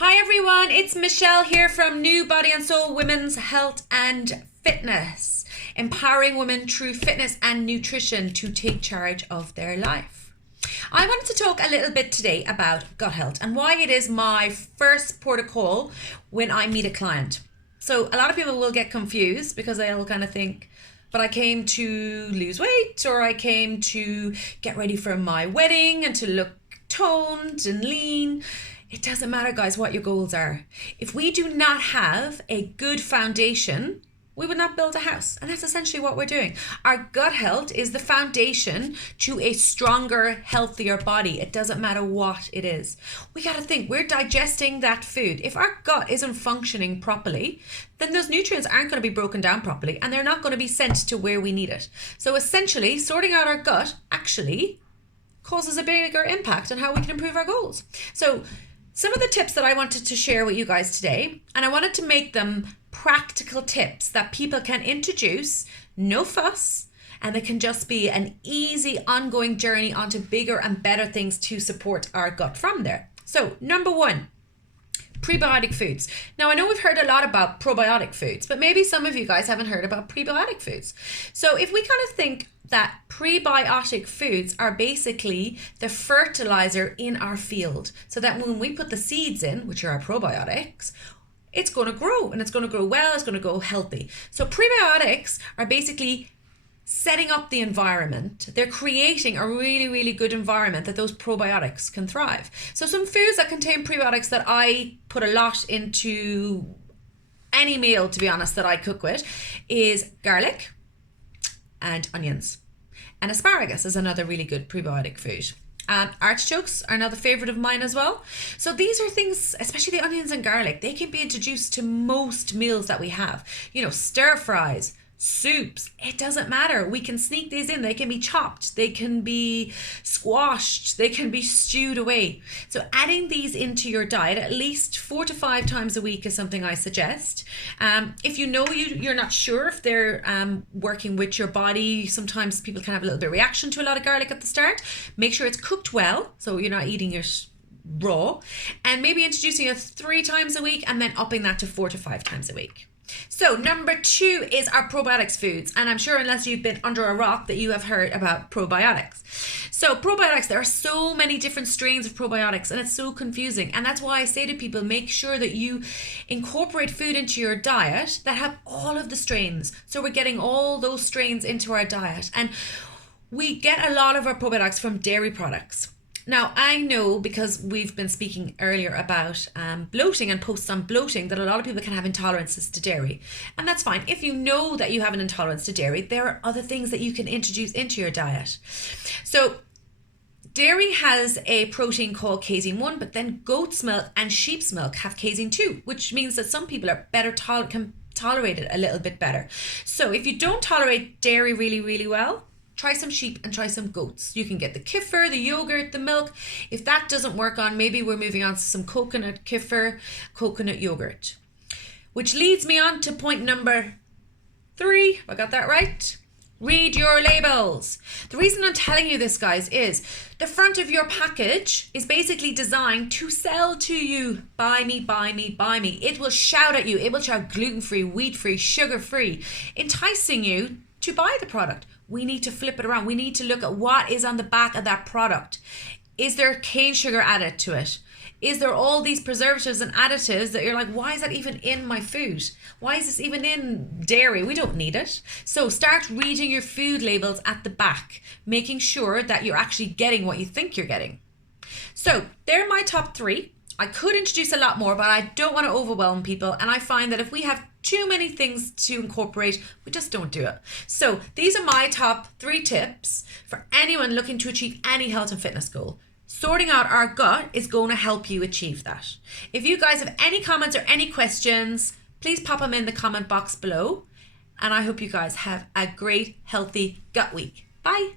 Hi everyone, it's Michelle here from New Body and Soul Women's Health and Fitness, empowering women through fitness and nutrition to take charge of their life. I wanted to talk a little bit today about gut health and why it is my first protocol when I meet a client. So a lot of people will get confused because they'll kind of think, but I came to lose weight, or I came to get ready for my wedding and to look toned and lean. It doesn't matter, guys, what your goals are. If we do not have a good foundation, we would not build a house. And that's essentially what we're doing. Our gut health is the foundation to a stronger, healthier body. It doesn't matter what it is. We got to think, we're digesting that food. If our gut isn't functioning properly, then those nutrients aren't going to be broken down properly and they're not going to be sent to where we need it. So essentially, sorting out our gut actually causes a bigger impact on how we can improve our goals. So some of the tips that I wanted to share with you guys today, and I wanted to make them practical tips that people can introduce, no fuss, and they can just be an easy ongoing journey onto bigger and better things to support our gut from there. So number one, prebiotic foods. Now I know we've heard a lot about probiotic foods, but maybe some of you guys haven't heard about prebiotic foods. So if we kind of think that prebiotic foods are basically the fertilizer in our field, so that when we put the seeds in, which are our probiotics, it's going to grow and it's going to grow well, it's going to grow healthy. So prebiotics are basically setting up the environment. They're creating a really, really good environment that those probiotics can thrive. So some foods that contain prebiotics that I put a lot into any meal, to be honest, that I cook with is garlic and onions. And asparagus is another really good prebiotic food. Artichokes are another favorite of mine as well. So these are things, especially the onions and garlic, they can be introduced to most meals that we have. You know, stir fries, soups, it doesn't matter. We can sneak these in. They can be chopped, they can be squashed, they can be stewed away. So adding these into your diet at least 4 to 5 times a week is something I suggest. If you know you're not sure if they're working with your body, sometimes people can have a little bit of reaction to a lot of garlic at the start. Make sure it's cooked well, so you're not eating it raw, and maybe introducing it 3 times a week and then upping that to 4 to 5 times a week. So number 2 is our probiotics foods. And I'm sure unless you've been under a rock that you have heard about probiotics. So probiotics, there are so many different strains of probiotics and it's so confusing. And that's why I say to people, make sure that you incorporate food into your diet that have all of the strains. So we're getting all those strains into our diet. And we get a lot of our probiotics from dairy products. Now, I know because we've been speaking earlier about bloating and posts on bloating that a lot of people can have intolerances to dairy. And that's fine. If you know that you have an intolerance to dairy, there are other things that you can introduce into your diet. So dairy has a protein called casein 1, but then goat's milk and sheep's milk have casein 2, which means that some people are better can tolerate it a little bit better. So if you don't tolerate dairy really, really well, try some sheep and try some goats. You can get the kefir, the yogurt, the milk. If that doesn't work on, maybe we're moving on to some coconut kefir, coconut yogurt. Which leads me on to point number 3. I got that right? Read your labels. The reason I'm telling you this, guys, is the front of your package is basically designed to sell to you. Buy me, buy me, buy me. It will shout at you. It will shout gluten-free, wheat-free, sugar-free, enticing you to buy the product. We need to flip it around. We need to look at what is on the back of that product. Is there cane sugar added to it? Is there all these preservatives and additives that you're like, why is that even in my food? Why is this even in dairy? We don't need it. So start reading your food labels at the back, making sure that you're actually getting what you think you're getting. So they're my top 3. I could introduce a lot more, but I don't want to overwhelm people. And I find that if we have too many things to incorporate, we just don't do it. So these are my top 3 tips for anyone looking to achieve any health and fitness goal. Sorting out our gut is going to help you achieve that. If you guys have any comments or any questions, please pop them in the comment box below. And I hope you guys have a great, healthy gut week. Bye.